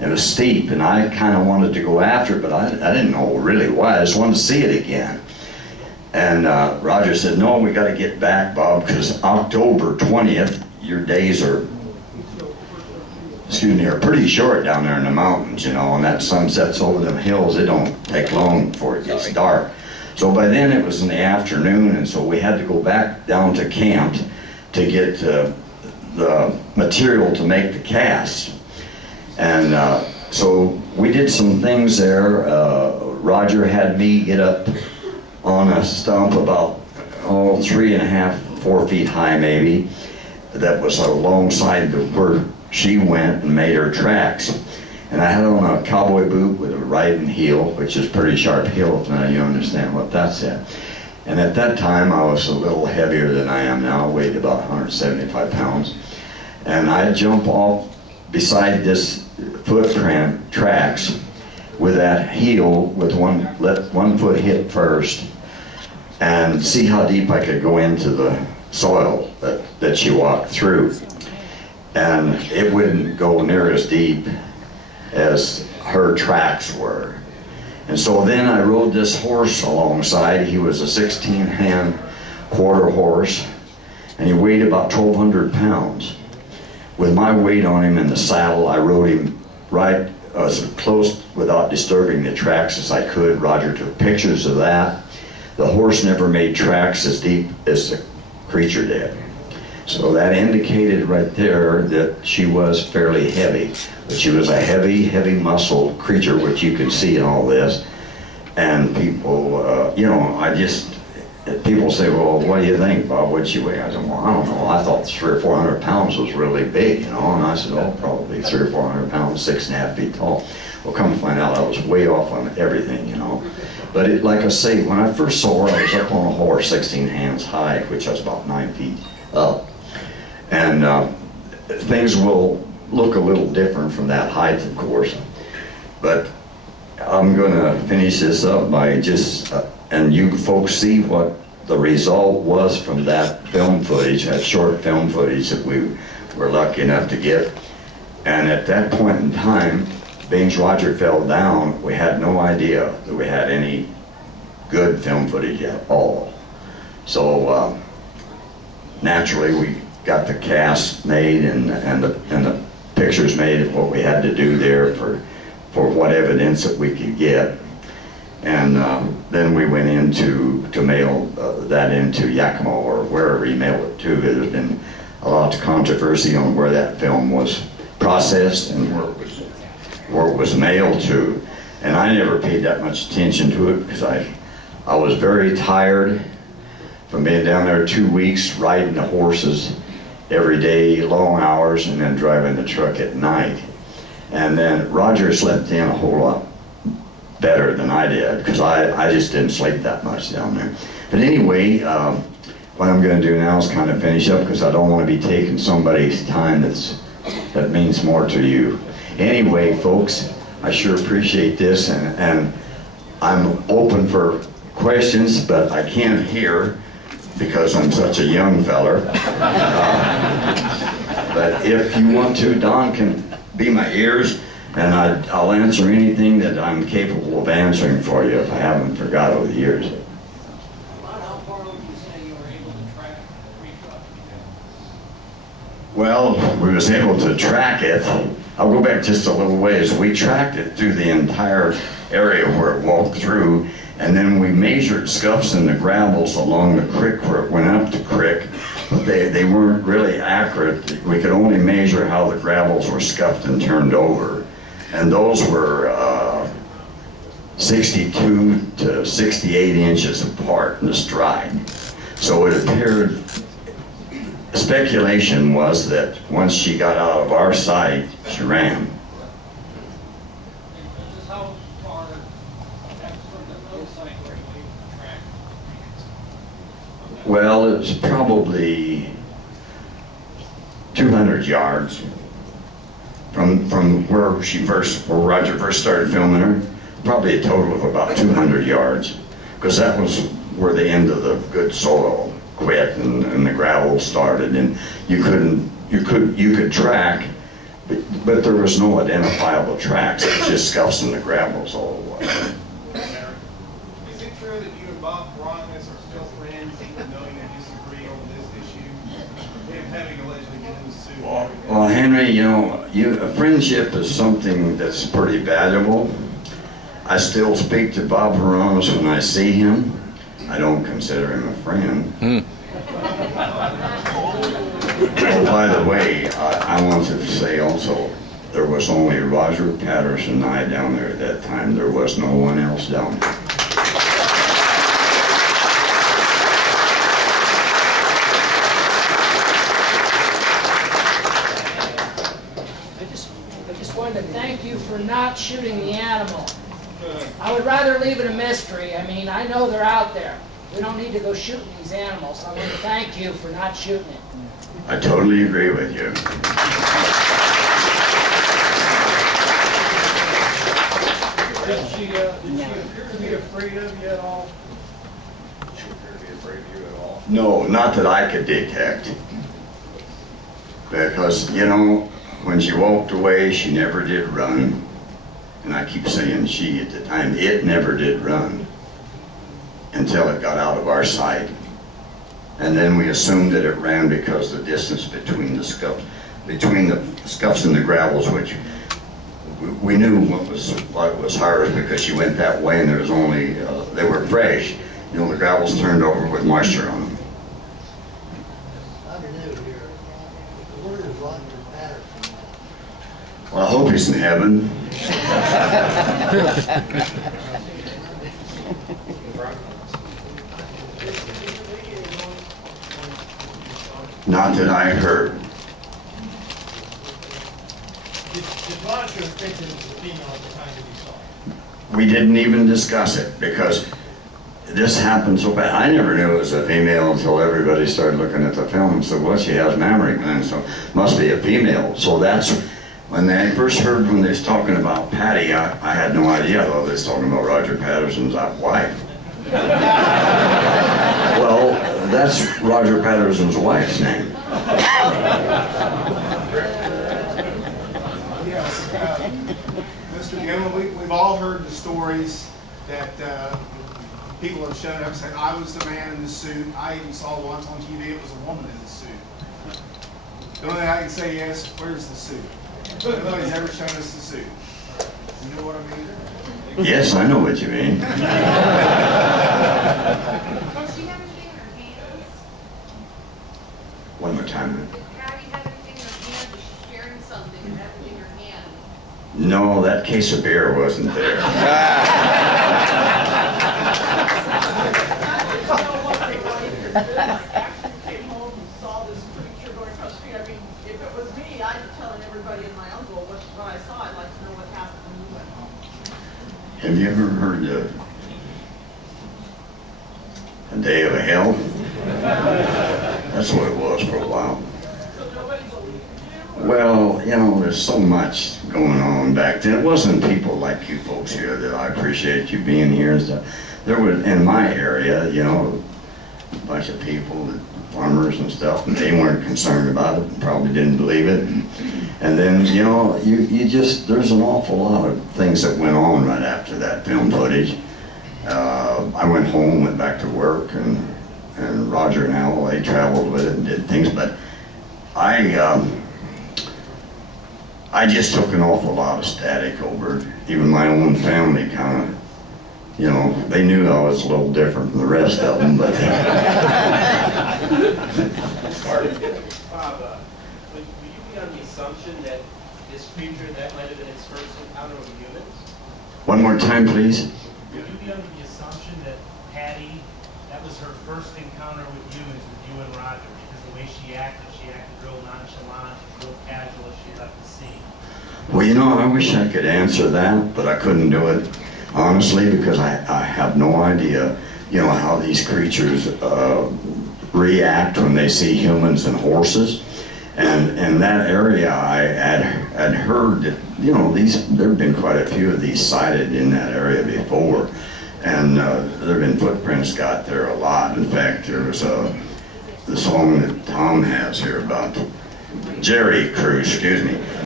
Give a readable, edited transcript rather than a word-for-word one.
It was steep, and I kind of wanted to go after it, but I didn't know really why. I just wanted to see it again. And Roger said, no, we got to get back, Bob, because October 20th, your days are, excuse me, are pretty short down there in the mountains, you know, and that sun sets over them hills. It don't take long before it gets dark. So by then it was in the afternoon, and so we had to go back down to camp to get the material to make the cast. And so we did some things there. Roger had me get up on a stump about 3.5, 4 feet high maybe, that was alongside where she went and made her tracks. And I had on a cowboy boot with a riding heel, which is pretty sharp heel, if now you understand what that's at. And at that time I was a little heavier than I am now, weighed about 175 pounds. And I'd jump off beside this footprint tracks with that heel, with let one foot hit first, and see how deep I could go into the soil that she walked through. And it wouldn't go near as deep as her tracks were. And so then I rode this horse alongside. He was a 16-hand quarter horse, and he weighed about 1,200 pounds. With my weight on him in the saddle, I rode him right as close without disturbing the tracks as I could. Roger took pictures of that. The horse never made tracks as deep as the creature did. So that indicated right there that she was fairly heavy. But she was a heavy, heavy muscled creature, which you can see in all this. And people, you know, people say, well, what do you think, Bob? What'd she weigh? I said, well, I don't know. I thought 300 or 400 pounds was really big, you know. And I said, oh, probably 300 or 400 pounds, 6.5 feet tall. Well, come to find out, I was way off on everything, you know. But it, like I say, when I first saw her, I was up on a horse 16 hands high, which was about 9 feet up. And things will look a little different from that height, of course. But I'm going to finish this up by just, and you folks see what the result was from that film footage, that short film footage that we were lucky enough to get. And at that point in time, being Roger fell down, we had no idea that we had any good film footage at all. So naturally we got the cast made and the pictures made of what we had to do there for what evidence that we could get. And then we went into to mail that into Yakima or wherever he mailed it to. There's been a lot of controversy on where that film was processed and where it was mailed to. And I never paid that much attention to it because I was very tired from being down there 2 weeks riding the horses every day, long hours, and then driving the truck at night. And then Roger slept in a whole lot better than I did because I just didn't sleep that much down there. But anyway, what I'm going to do now is kind of finish up because I don't want to be taking somebody's time that means more to you. Anyway, folks, I sure appreciate this, and I'm open for questions, but I can't hear because I'm such a young feller. But if you want to, Don can be my ears, and I'll answer anything that I'm capable of answering for you if I haven't forgot over the years. How far would you say you were able to track the creature? Well, we was able to track it. I'll go back just a little ways. We tracked it through the entire area where it walked through, and then we measured scuffs in the gravels along the creek where it went up the creek, but they weren't really accurate. We could only measure how the gravels were scuffed and turned over, and those were 62 to 68 inches apart in the stride. So it appeared, speculation was that once she got out of our sight, she ran. How far from the road site were you able to track? Well, it was probably 200 yards from where Roger first started filming her. Probably a total of about 200 yards, because that was where the end of the good soil quit and the gravel started, and you could track But there was no identifiable tracks. It was just scuffs in the gravels all the way. Is it true that you and Bob Caracas are still friends, even though you disagree over this issue? Him having allegedly been in the suit. Well, Henry, you know, a friendship is something that's pretty valuable. I still speak to Bob Caracas when I see him. I don't consider him a friend. Oh, by the way, I wanted to say also, there was only Roger Patterson and I down there at that time. There was no one else down there. I just wanted to thank you for not shooting the animal. I would rather leave it a mystery. I mean, I know they're out there. We don't need to go shooting these animals. I want to thank you for not shooting it. I totally agree with you. Did she appear to be afraid of you at all? Did she appear to be afraid of you at all? No, not that I could detect. Because, you know, when she walked away, she never did run. And I keep saying she at the time. It never did run until it got out of our sight. And then we assumed that it ran because the distance between the scuffs and the gravels, which we knew what was hers because she went that way and there was only, they were fresh. You know, the gravels turned over with moisture on them. I'm new here. Where is Roger Patterson? Well, I hope he's in heaven. Not that I heard. Did Roger think it was a female at the time that you saw it? We didn't even discuss it because this happened so bad. I never knew it was a female until everybody started looking at the film and said, well, she has mammary glands, so must be a female. So that's when I first heard when they was talking about Patty, I had no idea. Well, they was talking about Roger Patterson's wife. Well, that's Roger Patterson's wife's name. Yes, Mr. Gimlin, we've all heard the stories that people have shown up and said, I was the man in the suit. I even saw once on TV it was a woman in the suit. The only thing I can say is, where's the suit? Nobody's ever shown us the suit. You know what I mean? Yes, I know what you mean. Does she have anything in her hands? One more time. Did Patty have anything in her hand? Was she carrying something and have it in her hand? No, that case of beer wasn't there. Came home and saw this creature going across the street. I mean, if it was me, I'd be telling everybody and my uncle what I saw. I'd like to know what happened when we went home. Have you ever heard of a day of hell? That's what it was for a while. Well, you know, there's so much going on back then. It wasn't people like you folks here that I appreciate you being here and stuff. There was, in my area, you know, a bunch of people, farmers and stuff, and they weren't concerned about it and probably didn't believe it. And then, you know, you just, there's an awful lot of things that went on right after that film footage. I went home, went back to work, and Roger and Al, they traveled with it and did things, but I just took an awful lot of static over it. Even my own family kind of, you know, they knew I was a little different from the rest of them, but... Bob, would you be on the assumption that this creature, that might have been its first encounter with humans? One more time, please. Would you be under the assumption that Patty, that was her first encounter with humans, with you and Roger, because the way she acted real nonchalant, real casual as she left the scene? Well, you know, I wish I could answer that, but I couldn't do it, honestly, because I have no idea, you know, how these creatures react when they see humans and horses. And in that area, I had heard that, you know, there have been quite a few of these sighted in that area before. And there have been footprints got there a lot. In fact, there was the song that Tom has here about Jerry Cruz, excuse me.